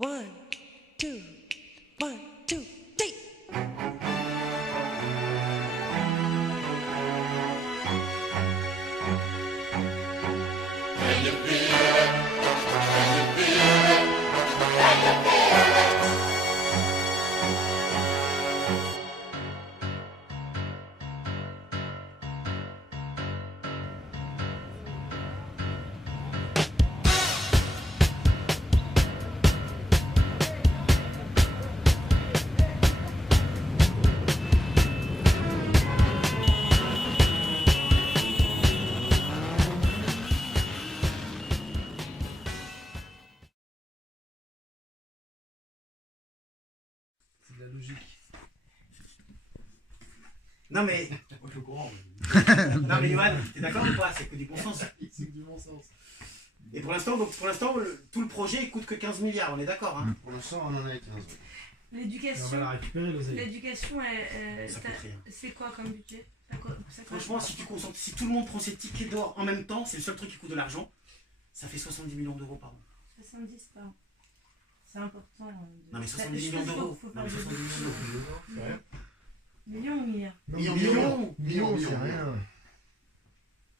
One, two, one, two, three. Can you feel it? Can you feel it? Can you feel it? C'est de la logique. Non mais, Moi je suis au courant. non mais Johan, t'es d'accord ou pas? C'est que du bon sens. C'est que du bon sens. Et pour l'instant, tout le projet coûte que 15 milliards, on est d'accord hein? Pour l'instant, on en a 15. Et on va L'éducation, la récupérer, l'oseille. l'éducation, Ça coûte rien. c'est quoi comme budget? Ça coûte Franchement, si tout le monde prend ses tickets d'or en même temps, c'est le seul truc qui coûte de l'argent, ça fait 70 millions d'euros par an. 70 par an. C'est important. Non mais 70 millions d'euros. Non mais 70 millions d'euros. C'est rien. Millions ou milliards? Millions, c'est rien.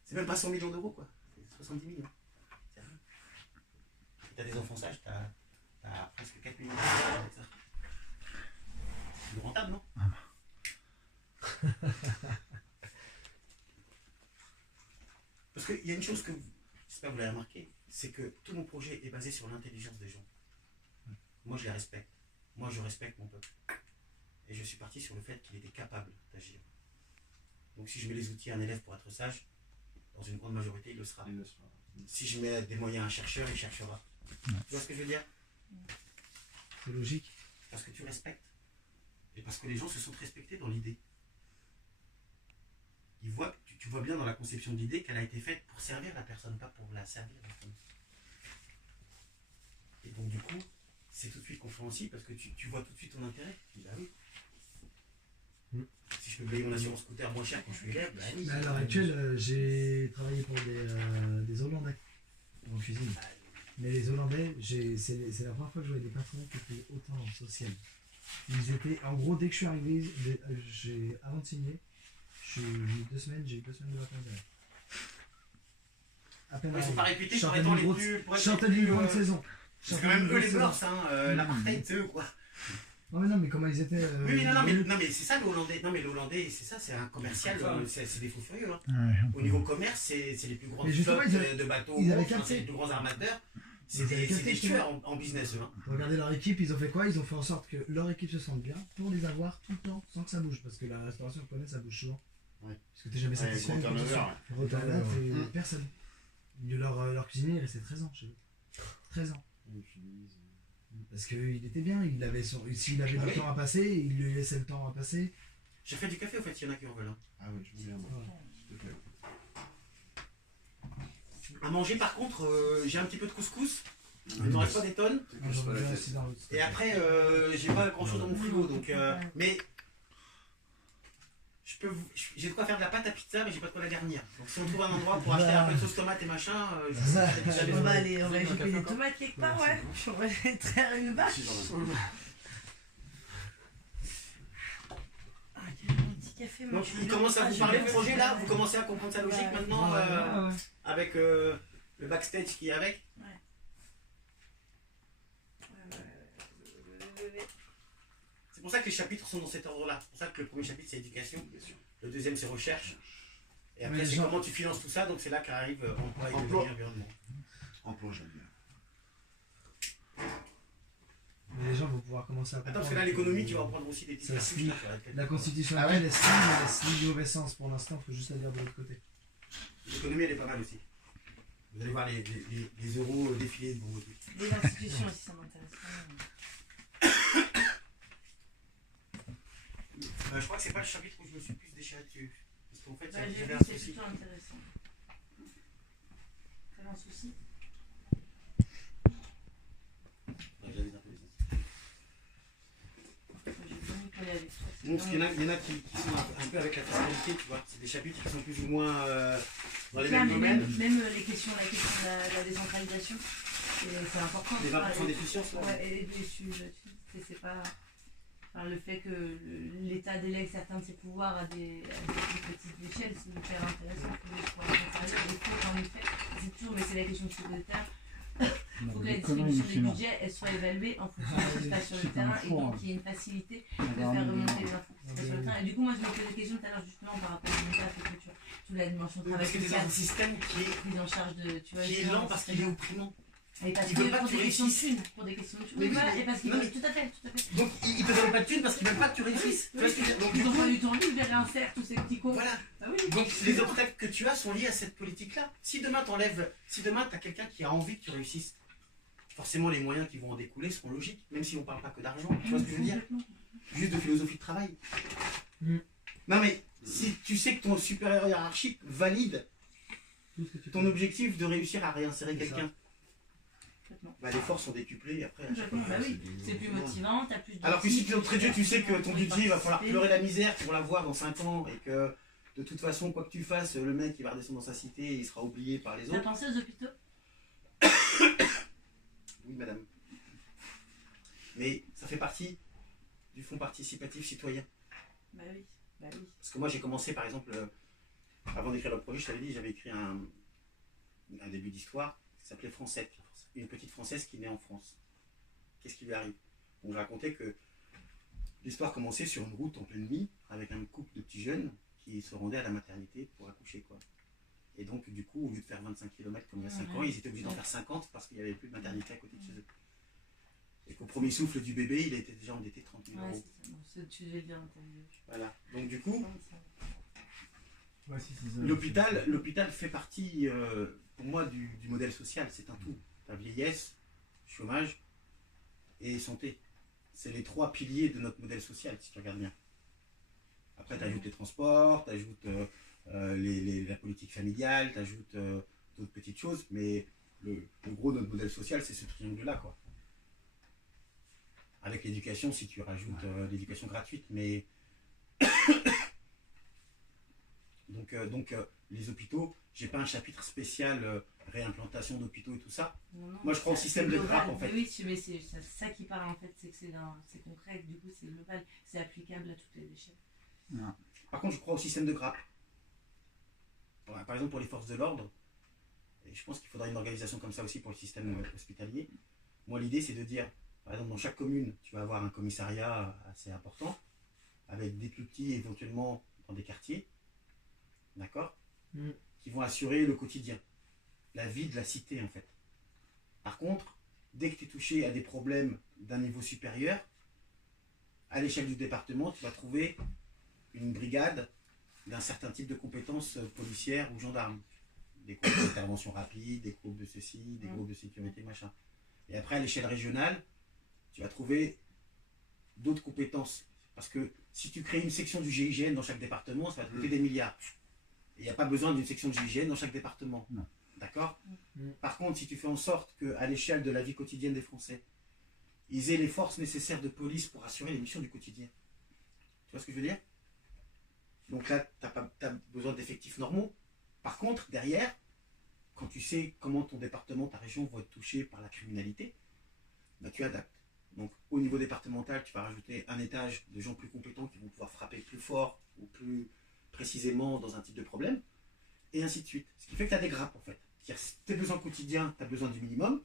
C'est même pas 100 millions d'euros quoi. C'est 70 millions. C'est rien. Si t'as des enfants sages, t'as presque 4 millions d'euros avec ça. C'est rentable, non? Parce qu'il y a une chose que, j'espère que vous l'avez remarqué, c'est que tout mon projet est basé sur l'intelligence des gens. Moi, je les respecte. Moi, je respecte mon peuple. Et je suis parti sur le fait qu'il était capable d'agir. Donc, si je mets les outils à un élève pour être sage, dans une grande majorité, il le sera. Si je mets des moyens à un chercheur, il cherchera. Tu vois ce que je veux dire? C'est logique. Parce que tu respectes. Et parce que les gens se sont respectés dans l'idée. Ils voient, tu vois bien dans la conception de l'idée qu'elle a été faite pour servir la personne, pas pour la servir. Et donc du coup, c'est tout de suite compréhensible parce que tu vois tout de suite ton intérêt. Tu dis bah oui. Si je peux payer mon assurance scooter moins cher quand je suis élève, bah oui. Mais à l'heure actuelle, j'ai travaillé pour des Hollandais en cuisine. Mais les Hollandais, c'est la première fois que je voyais des patrons qui étaient autant sociaux. Ils étaient, en gros, dès que je suis arrivé, avant de signer, j'ai eu 2 semaines de vacances derrière. À peine Ils sont pas réputés je pour sortais être les d'une plus. grosse- je sortais d'une grande saison. C'est quand même eux les boss, hein. L'apartheid, c'est eux quoi. Non mais comment ils étaient Oui, non, mais c'est ça le Hollandais. Non, mais le Hollandais, c'est ça, c'est un commercial, c'est des fous furieux. Hein. Au niveau commerce, c'est les plus grandes Mais justement, flottes de bateaux, ils avaient c'est capté. les plus grands armateurs. C'est Ils avaient capté, des justement. tueurs en business, eux. Hein. Regardez leur équipe, ils ont fait quoi? Ils ont fait en sorte que leur équipe se sente bien pour les avoir tout le temps sans que ça bouge. Parce que la restauration japonaise, ça bouge souvent. Ouais. Parce que t'es jamais satisfait. gros turnover, Là, t'es personne. Leur cuisinier, il restait 13 ans chez eux. 13 ans. Parce qu'il était bien, s'il avait du temps à passer, il lui laissait le temps à passer. J'ai fait du café, au fait, il y en a qui en veulent. Hein. Ah ouais, je me souviens. À manger, par contre, j'ai un petit peu de couscous. Il ne me reste pas des tonnes. J'en veux bien aussi dans l'autre. Et après, j'ai pas grand chose dans mon frigo. Donc, mais j'ai de quoi faire de la pâte à pizza, mais j'ai pas de quoi la garnir. Donc, si on trouve un endroit pour acheter un peu de sauce tomate et machin, On va aller choper des tomates quelque part, ouais. On va aller traire une vache. Ah, un petit café, moi. donc, il commence à vous parler de projet là. Vous commencez à comprendre sa logique maintenant avec le backstage qui est avec. C'est pour ça que les chapitres sont dans cet ordre-là. C'est pour ça que le premier chapitre c'est éducation, le deuxième c'est recherche, et après Mais c'est genre- comment tu finances tout ça, donc c'est là qu'arrive emploi et Emploi. environnement. Emploi, j'aime bien. Mais les gens vont pouvoir commencer à Attends, parce que là l'économie, tu vas reprendre aussi des petites Ça cartouches, se là, sur la tête. La constitution Ah ouais. actuelle, elle se lit du mauvais sens pour l'instant, il faut juste la lire de l'autre côté. L'économie elle est pas mal aussi. Vous allez voir les euros défiler devant vous. Les institutions aussi, ça m'intéresse. Je crois que c'est pas le chapitre où je me suis plus déchiré dessus. Parce qu'en fait, Bah, j'ai j'avais vu, un c'est souci. plutôt intéressant. T'avais un souci? Ouais, j'avais un peu les J'ai bien collé avec toi. bon, parce qu'il y en a qui sont un peu avec la fiscalité, tu vois. C'est des chapitres qui sont plus ou moins dans les mêmes domaines. Même la question de la décentralisation. c'est important. Les 20% Enfin, d'efficience, là. Ouais, et c'est pas. Enfin, le fait que l'État délègue certains de ses pouvoirs à des plus petites échelles, c'est hyper intéressant. En effet, c'est toujours, mais c'est la question de l'État. Il faut que la distribution des budgets elle soit évaluée en fonction de ce qui se passe sur le terrain et donc qu'il y ait une facilité de faire remonter les infos qui se passent sur le terrain. Et du coup, moi je me posais des questions tout à l'heure justement par rapport au montage, parce que tu vois, la dimension de travail Parce que tu es dans social, un système prise en charge de. Tu vois, qui est lent parce qu'il est opprimant. Et parce Ils que veulent pas pour que tu des questions de réussisses. thunes, pour des questions de thunes. Mais Oui, oui, voilà, mais- et parce qu'ils non, veulent. mais- Tout à fait, tout à fait. Donc ils te donnent pas de thunes parce qu'ils veulent pas que tu réussisses. Tu vois ce que je veux dire? Donc, du Ils ont coup, pas eu le temps de vers insert tous ces petits cons. voilà. Ah oui. Donc les obstacles que tu as sont liés à cette politique-là. Si demain si demain tu as quelqu'un qui a envie que tu réussisses, forcément les moyens qui vont en découler seront logiques, même si on parle pas que d'argent. Tu vois ce que je veux dire? Juste de philosophie de travail. Mm. Non mais si tu sais que ton supérieur hiérarchique valide Tout ce que tu ton fais. objectif de réussir à réinsérer C'est ça. quelqu'un, Complètement. bah, les forces sont décuplées et après. à chaque Complètement, fois, bah oui. C'est plus motivant, t'as plus de. Alors que si tu es d'entrée de jeu, tu sais que ton Oui, budget il va falloir participer. pleurer la misère pour l'avoir dans 5 ans et que de toute façon, quoi que tu fasses, le mec il va redescendre dans sa cité et il sera oublié par les T'as autres. pensé aux hôpitaux? Oui, madame. Mais ça fait partie du fonds participatif citoyen. Bah oui, bah oui. Parce que moi j'ai commencé par exemple, avant d'écrire le projet, je t'avais dit, j'avais écrit un début d'histoire qui s'appelait Francette, une petite Française qui naît en France. Qu'est-ce qui lui arrive? Donc je racontais que l'histoire commençait sur une route en pleine nuit avec un couple de petits jeunes qui se rendaient à la maternité pour accoucher, quoi. Et donc du coup, au lieu de faire 25 km comme il y a 5 ans, ils étaient obligés d'en faire 50 parce qu'il n'y avait plus de maternité à côté de chez eux. Et qu'au premier souffle du bébé, il était déjà endetté 30 000 Ouais, euros. c'est ça. Bon, tu devais le dire dans ta vidéo. Voilà. Donc du coup, Ouais, si, c'est ça. l'hôpital fait partie, pour moi, du modèle social. C'est un tout. La vieillesse, chômage et santé. C'est les 3 piliers de notre modèle social, si tu regardes bien. Après, tu ajoutes les transports, tu ajoutes la politique familiale, tu ajoutes d'autres petites choses, mais le gros de notre modèle social, c'est ce triangle-là, quoi. Avec l'éducation, si tu rajoutes l'éducation gratuite, mais donc les hôpitaux, j'ai pas un chapitre spécial réimplantation d'hôpitaux et tout ça. Non, non, Moi, je crois au c'est système de global. grappe, en fait. Mais oui, mais c'est ça qui parle en fait, c'est que c'est concret, du coup c'est global, c'est applicable à toutes les échelles. Par contre, je crois au système de grappe. Par exemple, pour les forces de l'ordre, et je pense qu'il faudra une organisation comme ça aussi pour le système hospitalier. Moi, l'idée, c'est de dire, par exemple, dans chaque commune, tu vas avoir un commissariat assez important, avec des plus petits éventuellement dans des quartiers, d'accord, Mm. qui vont assurer le quotidien, la vie de la cité, en fait. Par contre, dès que tu es touché à des problèmes d'un niveau supérieur, à l'échelle du département, tu vas trouver une brigade d'un certain type de compétences policières ou gendarmes. Des groupes d'intervention rapide, des groupes de ceci, des groupes de sécurité, machin. Et après, à l'échelle régionale, tu vas trouver d'autres compétences. Parce que si tu crées une section du GIGN dans chaque département, ça va te coûter des milliards. Et il n'y a pas besoin d'une section de GIGN dans chaque département. Non. D'accord? Mm. Par contre, si tu fais en sorte qu'à l'échelle de la vie quotidienne des Français, ils aient les forces nécessaires de police pour assurer les missions du quotidien. Tu vois ce que je veux dire? Donc là, tu as besoin d'effectifs normaux. Par contre, derrière, quand tu sais comment ton département, ta région vont être touchés par la criminalité, bah, tu adaptes. Donc au niveau départemental, tu vas rajouter un étage de gens plus compétents qui vont pouvoir frapper plus fort ou plus précisément dans un type de problème, et ainsi de suite. Ce qui fait que tu as des grappes en fait. C'est-à-dire si tes besoins quotidiens, tu as besoin du minimum,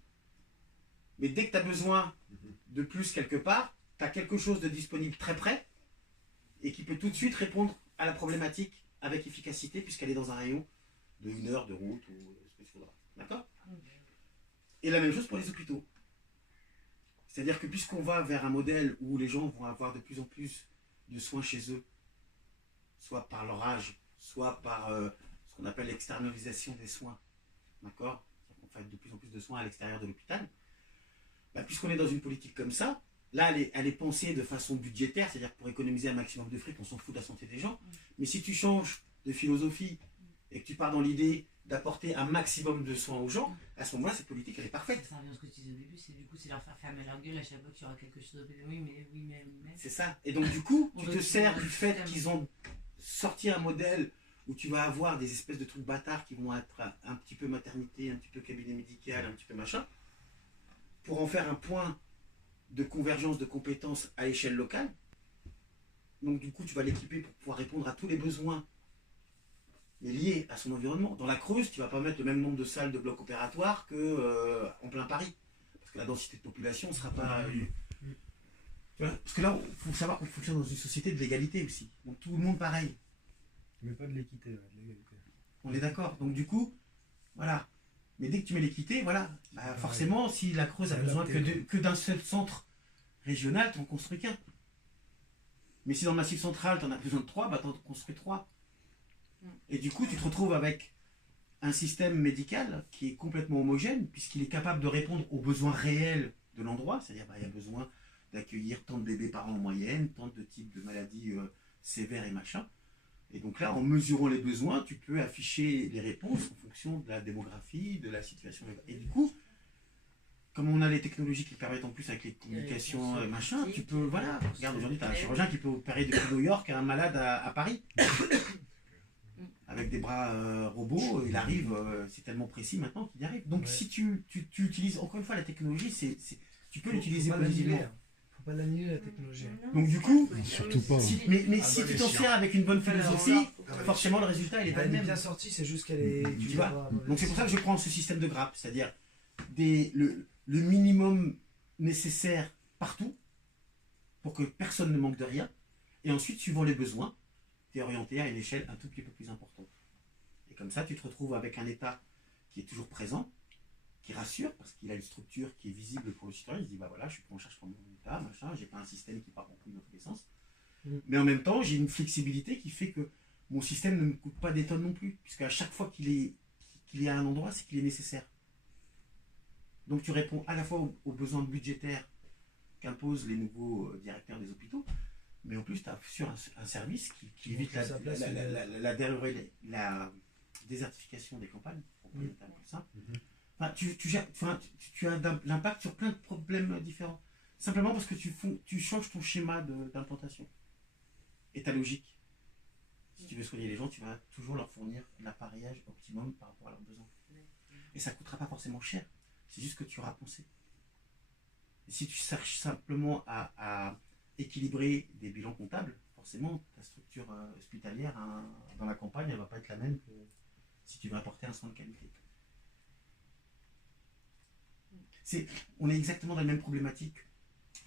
mais dès que tu as besoin de plus quelque part, tu as quelque chose de disponible très près et qui peut tout de suite répondre à la problématique avec efficacité puisqu'elle est dans un rayon de 1 heure de route ou ce qu'il faudra. D'accord? Et la même chose pour les hôpitaux. C'est-à-dire que puisqu'on va vers un modèle où les gens vont avoir de plus en plus de soins chez eux, soit par leur âge, soit par ce qu'on appelle l'externalisation des soins, d'accord? On fait de plus en plus de soins à l'extérieur de l'hôpital. Bah, puisqu'on est dans une politique comme ça, là elle est pensée de façon budgétaire, c'est-à-dire pour économiser un maximum de fric, on s'en fout de la santé des gens. Mais si tu changes de philosophie et que tu pars dans l'idée d'apporter un maximum de soins aux gens, à ce moment-là, cette politique, elle est parfaite. Ça revient à ce que tu disais au début, c'est du coup c'est leur faire fermer leur gueule à chaque fois qu'il y aura quelque chose. Oui, mais. C'est ça. Et donc, du coup, On tu va te utiliser sers le du fait système. qu'ils ont sorti un modèle où tu vas avoir des espèces de trucs bâtards qui vont être un petit peu maternité, un petit peu cabinet médical, un petit peu machin. pour en faire un point de convergence de compétences à échelle locale. Donc du coup, tu vas l'équiper pour pouvoir répondre à tous les besoins liés à son environnement. Dans la Creuse, tu ne vas pas mettre le même nombre de salles de blocs opératoires qu'en plein Paris. Parce que la densité de population ne sera pas... Voilà. Parce que là, il faut savoir qu'on fonctionne dans une société de l'égalité aussi. Donc tout le monde pareil. Mais pas de l'équité, ouais, de l'égalité. On est d'accord. Donc du coup, voilà. Mais dès que tu mets l'équité, voilà. Bah, forcément, si la Creuse a besoin que d'un seul centre régional, tu n'en construis qu'un. Mais si dans le Massif central, tu en as besoin de 3, bah, tu en construis 3. Et du coup, tu te retrouves avec un système médical qui est complètement homogène, puisqu'il est capable de répondre aux besoins réels de l'endroit. C'est-à-dire, bah, il y a besoin d'accueillir tant de bébés par an en moyenne, tant de types de maladies sévères et machin. Et donc là, en mesurant les besoins, tu peux afficher les réponses en fonction de la démographie, de la situation. Et du coup, comme on a les technologies qui permettent en plus avec les communications machin, tu peux, voilà, regarde, aujourd'hui, tu as un chirurgien qui peut opérer depuis New York à un malade à Paris. Avec des bras robots, il arrive, c'est tellement précis maintenant qu'il y arrive. Donc si tu utilises, encore une fois, la technologie, tu peux l'utiliser positivement. Faut pas l'annuler la technologie. Donc du coup, Surtout pas. mais si tu t'en sers avec une bonne philosophie, forcément le résultat il est pas Elle le est même. bien sortie, c'est juste qu'elle est... Tu vois. Donc c'est pour ça que je prends ce système de grappe, c'est-à-dire le minimum nécessaire partout pour que personne ne manque de rien. Et ensuite, suivant les besoins, tu es orienté à une échelle un tout petit peu plus importante. Et comme ça, tu te retrouves avec un État qui est toujours présent, qui rassure, parce qu'il a une structure qui est visible pour le citoyen. Il se dit, bah voilà, je suis pris en charge par mon État, machin, j'ai pas un système qui part en couille dans tous les sens. Mais en même temps, j'ai une flexibilité qui fait que mon système ne me coûte pas des tonnes non plus, puisqu'à chaque fois qu'il est à un endroit, c'est qu'il est nécessaire. Donc tu réponds à la fois aux besoins budgétaires qu'imposent les nouveaux directeurs des hôpitaux, mais en plus tu as sur un service qui évite la désertification des campagnes, pour prendre un terme plus simple. Enfin, tu as l'impact sur plein de problèmes différents. Simplement parce que tu changes ton schéma d'implantation. Et ta logique. Si tu veux soigner les gens, tu vas toujours leur fournir l'appareillage optimum par rapport à leurs besoins. Et ça ne coûtera pas forcément cher. C'est juste que tu auras pensé. Et si tu cherches simplement à équilibrer des bilans comptables, forcément, ta structure hospitalière dans la campagne, elle ne va pas être la même que si tu veux apporter un soin de qualité. On est exactement dans la même problématique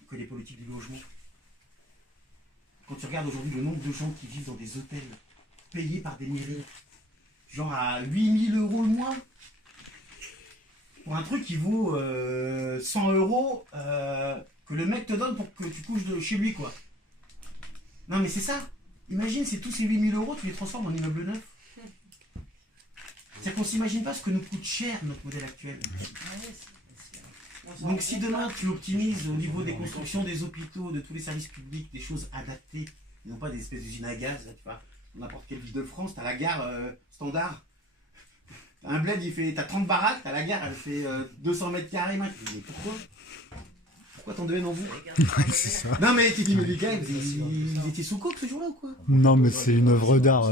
que les politiques du logement. Quand tu regardes aujourd'hui le nombre de gens qui vivent dans des hôtels payés par des mairies, genre à 8 000 € le mois, pour un truc qui vaut 100 € que le mec te donne pour que tu couches chez lui, quoi. Non mais c'est ça. Imagine, c'est tous ces 8 000 €, tu les transformes en immeuble neuf. C'est qu'on s'imagine pas ce que nous coûte cher notre modèle actuel. Donc si demain tu optimises au niveau des constructions des hôpitaux, de tous les services publics, des choses adaptées, et non pas des espèces d'usines à gaz, là, tu vois, dans n'importe quelle ville de France, t'as la gare standard. T'as un bled, t'as 30 baraques, t'as la gare, elle fait 200 mètres carrés, mais pourquoi t'en devais dans vous? C'est ça. Non mais tu dis, mais les gars, ils étaient sous coke ce jour-là ou quoi? Non, mais c'est une œuvre d'art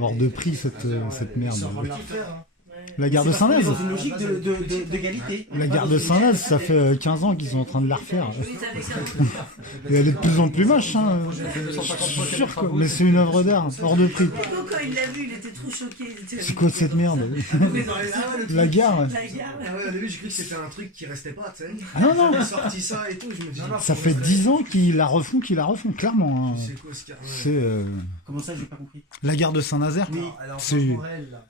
hors de prix, cette merde. La gare de Saint-Laz. Dans une logique d'égalité. La gare de Saint-Laz, ça fait 15 ans qu'ils sont en train de la refaire. Et elle est de plus en plus moche, hein. Je suis sûr, quoi. Mais c'est une œuvre d'art, hors de prix. Quand il l'a vu, il était trop choqué. C'est quoi cette merde? La gare? Ah ouais, au début, j'ai cru que c'était un truc qui restait pas, tu sais. Ah non, non. Il a sorti ça et tout, je me dis... Ça fait 10 ans qu'ils la refont, clairement. Hein. C'est quoi ce car... C'est Comment ça, j'ai pas compris? la gare de Saint-Nazaire. Oui, elle est en C'est- changement réel, là.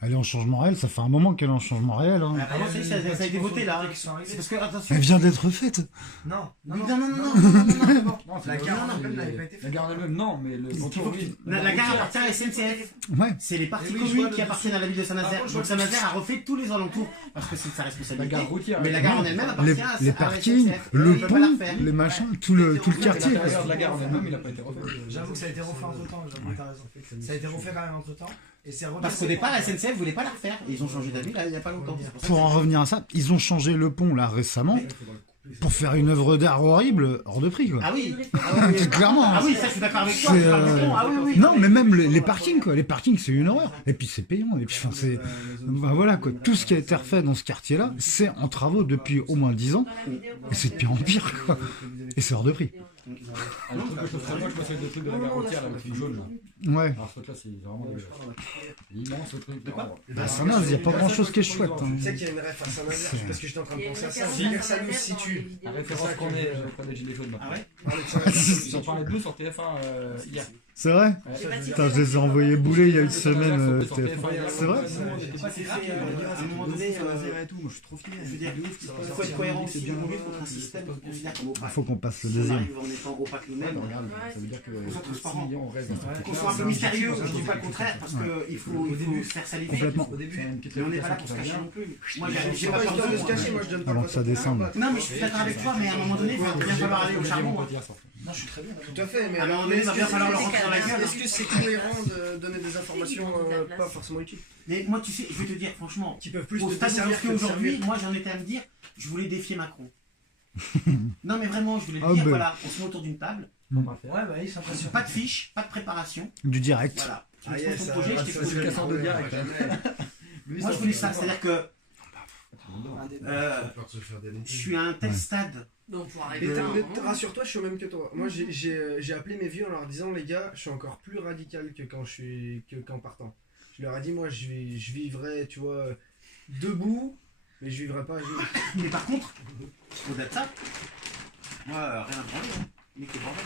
Elle est en changement réel, ça fait un moment qu'elle est en changement réel. Hein. Apparemment, ça a été voté là. C'est parce que, attention. Elle vient d'être faite. Non, Non, la gare en elle n'avait pas été La faite. gare elle-même, non, mais le contour, oui. La gare appartient à SNCF. Ouais. C'est les parties Oui, je vois communes le qui appartiennent à la ville de Saint-Nazaire. Par contre, je vois Donc Saint-Nazaire a refait tous les alentours parce que c'est de sa La responsabilité. gare routière. Mais la gare en elle-même Les, appartient les à parkings, SNCF. le Ils peuvent pas la pont, refaire. les machins, tout le quartier. L'intérieur de la gare en elle-même, il n'a pas été refait. J'avoue que ça a été refait entre temps, j'avoue que t'as raison. Ça a été refait quand même entre temps. Et c'est Parce qu'au départ, la SNCF voulait pas la refaire. Et ils ont changé d'avis là, il n'y a pas longtemps. C'est Pour ça en revenir à ça, ils ont changé le pont là récemment. pour faire une œuvre d'art horrible, hors de prix, quoi. Ah oui. Clairement. Ah oui, ça je suis d'accord avec toi. C'est, tu parles du fond. Ah oui, oui. Non, mais même les parkings, quoi. Les parkings, c'est une horreur. Et puis c'est payant. Et puis, enfin, c'est. Bah voilà, quoi. Tout ce qui a été refait dans ce quartier-là, c'est en travaux depuis au moins 10 ans. Et c'est de pire en pire, quoi. Et c'est hors de prix. Ah, le truc que je trouve très moche, moi, c'est le truc de la gare routière, là, le truc jaune. Là. Ouais. Alors, ce truc-là, c'est vraiment immense, le truc. De quoi? Bah, Saint-Nazaire, il n'y a pas grand-chose qui est chouette. Hein. Tu sais qu'il y a une ref à Saint-Nazaire, parce que j'étais en train de penser à ça. Si. Ça nous situe. La référence qu'on est près des Gilets jaunes. Ah ouais? Ils en parlaient de nous sur TF1 hier. C'est vrai? Ouais. Putain, je les ai envoyés bouler il y a une semaine. Sur TF1. C'est vrai? À un moment donné, Moi, je suis trop fier. je veux dire, il faut être cohérent aussi. On lutte contre un système qu'on considère comme Il opaque. faut qu'on passe le Si on deuxième. arrive en étant opaque nous-mêmes, Regarde, ça veut dire que Qu'on soit transparent. 6 millions, on reste dans ce qu'on soit un peu mystérieux, je dis pas le contraire, parce qu'il faut se faire saliver. Complètement. Mais on n'est pas là pour se cacher non plus. Moi, j'ai pas Moi, je peur dois de se cacher, moi je donne pas Avant le que ça patron. descende. Non, mais je suis d'accord avec toi, mais à un moment donné, il va bien falloir aller au charbon. hein. Non, je suis très bien. Tout à fait, mais À un moment donné, il va bien falloir le rentrer dans la gueule. est-ce que c'est cohérent de donner des informations pas forcément utiles? Mais moi, tu sais, je vais te dire, franchement, Qui peuvent plus au te stade où j'en desservir suis que de aujourd'hui, servir. moi, j'en étais à me dire, je voulais défier Macron. Non, mais vraiment, je voulais Ah dire, ben. voilà, on se met autour d'une table, On va faire. Ouais, bah, ils sont impressionnants. pas de fiche, pas de préparation, Du direct. voilà. Tu Ah, me yes, poses ton ça projet, va, je ça, t'expose c'est le le casseur mien. de direct. Moi, je voulais ça, c'est-à-dire que je suis à un tel Ouais. stade. Donc pour Mais arriver là. rassure-toi, je suis au même que toi. Moi, j'ai appelé mes vieux en leur disant, les gars, je suis encore plus radical que qu'en partant. Je leur ai dit, moi, je vivrai, tu vois, debout, mais je vivrai pas à genoux. Mais par contre, au-delà de ça, moi, rien à branler, hein. Mais que bordel.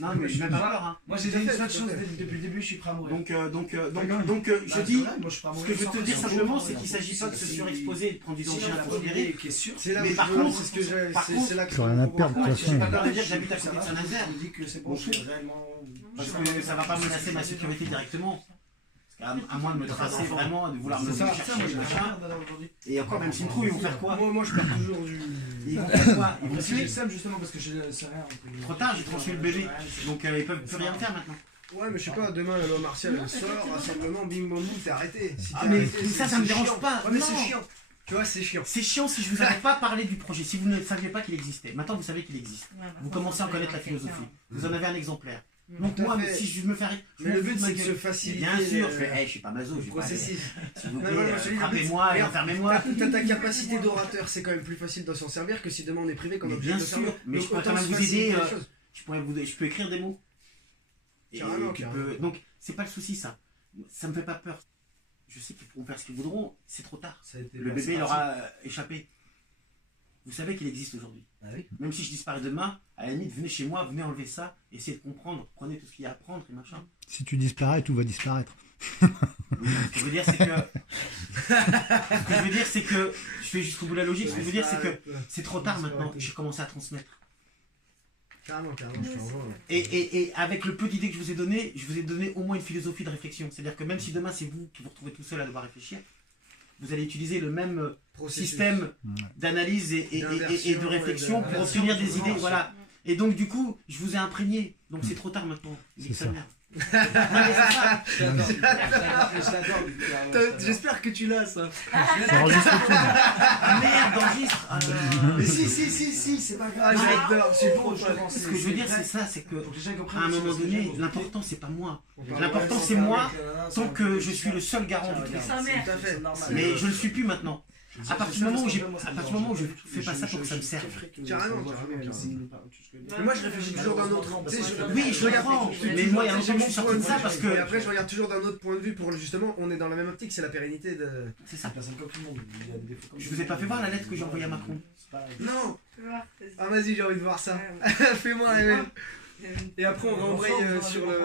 Non, mais j'ai même pas peur, hein. Moi j'ai dit une seule chose depuis le début, je suis prêt à mourir. Donc, je dis, moi je suis prêt à ce mourir. que je veux te dire simplement, c'est qu'il ne s'agit pas de se surexposer et de prendre du danger inconsidéré. qui est sûr. C'est là Mais où par je veux, contre, c'est ce que j'ai, par c'est contre, là que j'ai rien à perdre, de toute façon. J'ai pas peur de dire que j'habite à côté de Saint-Nazaire, Je me dis que c'est bon, je suis réellement. parce que ça va pas menacer ma sécurité directement. À moins de me tracer vraiment, de vouloir me C'est ça, chercher, machin. Et encore, même s'ils me trouvent, ils vont faire quoi? Moi, je perds toujours du. Ils vont faire quoi? Ils vont me Parce que j'ai tuer. le seum justement parce que je sais rien. Trop tard, j'ai transmis le bébé. Donc ils peuvent plus rien faire maintenant. Ouais, mais je sais pas, demain la loi martiale elle sort, rassemblement, bim bam boum, t'es arrêté. Si Ah, t'es mais arrêté, ça c'est me dérange chiant. pas. Ouais, mais Non. c'est chiant. Tu vois, c'est chiant. C'est chiant si je vous avais pas parlé du projet, si vous ne saviez pas qu'il existait. Maintenant, vous savez qu'il existe. Vous commencez à en connaître la philosophie. Vous en avez un exemplaire. Donc Tout à moi, fait. si je me fais... Mais le but c'est de se faciliter. Bien sûr, je fais, hey, je suis pas maso, je le vais pas aller. processus. S'il vous Non, plaît, non, moi, je te dis, le but, frappez-moi et regarde, enfermez-moi. T'as ta capacité d'orateur, c'est quand même plus facile de s'en servir que si demain on est privé qu'on est Mais obligé bien de le faire. sûr, mais Donc, je pourrais autant quand même se vous aider. faciliter les choses. Je peux écrire des mots. Et Carrément, tu carrément. peux- Donc, c'est pas le souci, ça. Ça me fait pas peur. Je sais qu'ils pourront faire ce qu'ils voudront, c'est trop tard. Le bébé leur a échappé. Vous savez qu'il existe aujourd'hui. Ah oui. Même si je disparais demain, à la limite, venez chez moi, venez enlever ça, essayez de comprendre, prenez tout ce qu'il y a à prendre et machin. Si tu disparais, tout va disparaître. Ce que je veux dire, c'est que. Ce que je veux dire, c'est que. Je fais jusqu'au bout de la logique. Ce que je veux dire, c'est que c'est trop tard maintenant. J'ai commencé à transmettre. Carrément, je te rejoins. Et avec le peu d'idées que je vous ai donné au moins une philosophie de réflexion. C'est-à-dire que même si demain c'est vous qui vous retrouvez tout seul à devoir réfléchir, vous allez utiliser le même système d'analyse et de réflexion pour obtenir des idées. Voilà. Et donc du coup, je vous ai imprégné. Donc c'est trop tard maintenant. C'est ça. Non, mais c'est ça. J'espère que tu l'as ça. Ça enregistre tout. Ah merde, enregistre. Ah là là. Mais si, c'est pas grave. Ah, j'adore, c'est bon. Ce que je veux dire, c'est ça, c'est que à un moment donné, l'important c'est pas moi. L'important c'est moi, tant que je suis le seul garant du truc. Sa mère. Tout à fait. Mais je le suis plus maintenant. À partir du moment où je fais pas ça pour que ça me serve. Carrément. Mais moi je réfléchis toujours d'un autre. Tu sais, Oui, je regarde. Mais moi, il y a longtemps que je suis sorti de ça parce Et que. après je regarde toujours d'un autre point de vue pour justement, on est dans la même optique, c'est la pérennité de. C'est ça. Je vous ai pas fait voir la lettre que j'ai envoyée à Macron. Non. Ah vas-y, j'ai envie de voir ça. Fais-moi rêver. Et après on rembraye sur le.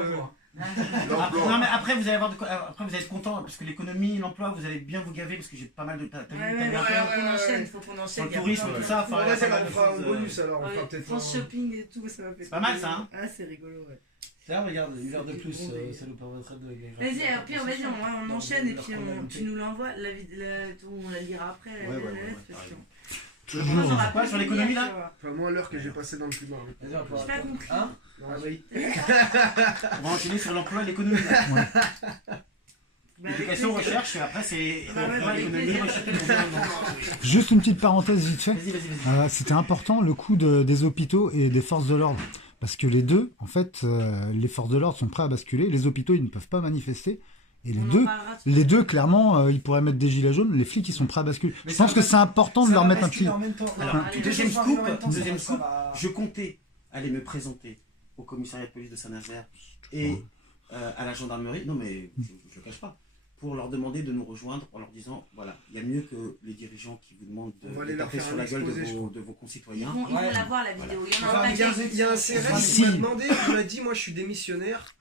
Non mais après vous allez avoir après vous allez être content parce que l'économie, l'emploi, vous allez bien vous gaver parce que j'ai pas mal de Faut qu'on enchaîne. sur le tourisme, tout ça. On enfin, va pas mal on de fera un choses, bonus alors, on fera peut-être France un. shopping et tout, ça va faire. C'est pas mal, ça, hein. Ah, c'est rigolo, ouais. Tiens, regarde, une heure de plus, ça nous permettrait de. Vas-y, alors pire, vas-y, on enchaîne et puis tu nous l'envoies. On la lira après. Ouais. Toujours. Quoi, sur l'économie, là Enfin, moi l'heure que j'ai passée dans le plus bas. Vas-y, on peut. J'ai pas compris. Hein Ah oui. On va enchaîner sur l'emploi et l'économie. Éducation, recherche, et après c'est économie, recherche. Juste une petite parenthèse vite fait. Vas-y, vas-y, vas-y. C'était important le coup des hôpitaux et des forces de l'ordre. Parce que les deux, en fait, les forces de l'ordre sont prêts à basculer. Les hôpitaux, ils ne peuvent pas manifester. Et les deux, clairement, ils pourraient mettre des gilets jaunes. Les flics, ils sont prêts à basculer. Je pense que c'est important de leur mettre un petit... Alors, deuxième scoop, je comptais aller me présenter au commissariat de police de Saint-Nazaire et à la gendarmerie. Non, mais je ne le cache pas. Pour leur demander de nous rejoindre en leur disant, voilà, il y a mieux que les dirigeants qui vous demandent de taper sur la gueule de vos concitoyens. Ils vont la voir la vidéo. Il y a un CRS qui m'a demandé, il m'a dit, moi je suis démissionnaire,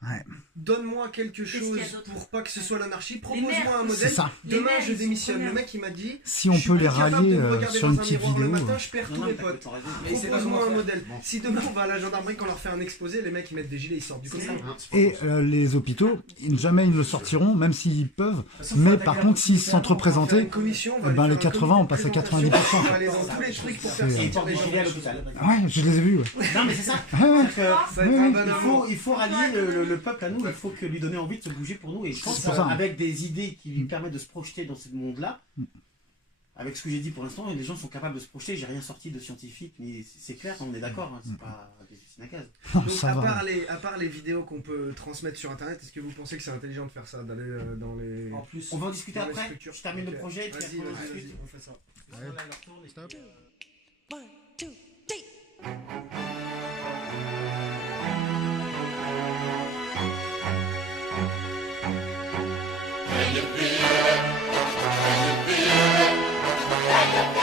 donne-moi quelque chose pour pas que ce soit l'anarchie, propose-moi un modèle, demain je démissionne. Le mec il m'a dit, si on peut les rallier sur une petite vidéo. Le matin je perds tous mes potes, propose-moi un modèle. Si demain on va à la gendarmerie, qu'on leur fait un exposé, les mecs ils mettent des gilets, ils sortent du commissariat. Et les hôpitaux, jamais ils ne le sortiront, même s'ils peuvent. Mais par contre, s'ils se sentent représentés, ben les 80, on passe à 90%. On va aller dans tous les trucs pour faire sortir des gens à l'hôpital. Ouais, je les ai vus. Non, mais c'est ça. Il faut rallier le peuple à nous, il faut que lui donner envie de se bouger pour nous. Et je pense qu'avec des idées qui lui permettent de se projeter dans ce monde-là, avec ce que j'ai dit pour l'instant, les gens sont capables de se projeter. J'ai rien sorti de scientifique, mais c'est clair, on est d'accord, c'est pas des usines à gaz. Donc, à part les vidéos qu'on peut transmettre sur internet, est-ce que vous pensez que c'est intelligent de faire ça, d'aller dans les. En plus, on va en discuter après. Je termine le projet. Vas-y, on fait ça. Stop. 1, 2, 3. Can you feel it? Can you feel it? Can you feel it?